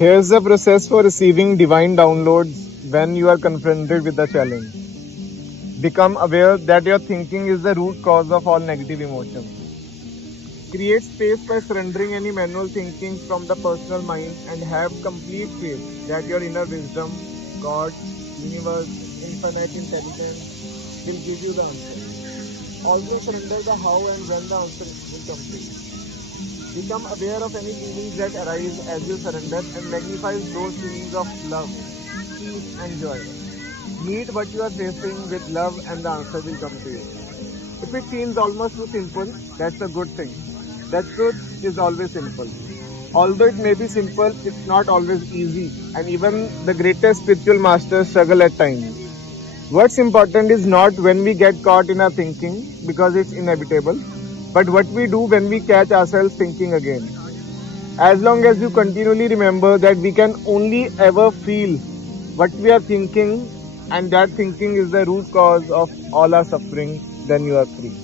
Here's the process for receiving divine downloads when you are confronted with a challenge. Become aware that your thinking is the root cause of all negative emotions. Create space by surrendering any manual thinking from the personal mind and have complete faith that your inner wisdom, God, universe, infinite intelligence will give you the answer. Also surrender the how and when the answer will come to you. Become aware of any feelings that arise as you surrender and magnify those feelings of love, peace and joy. Meet what you are facing with love and the answer will come to you. If it seems almost too simple, that's a good thing. That truth is always simple. Although it may be simple, it's not always easy, and even the greatest spiritual masters struggle at times. What's important is not when we get caught in our thinking, because it's inevitable, but what we do when we catch ourselves thinking again. As long as you continually remember that we can only ever feel what we are thinking, and that thinking is the root cause of all our suffering, then you are free.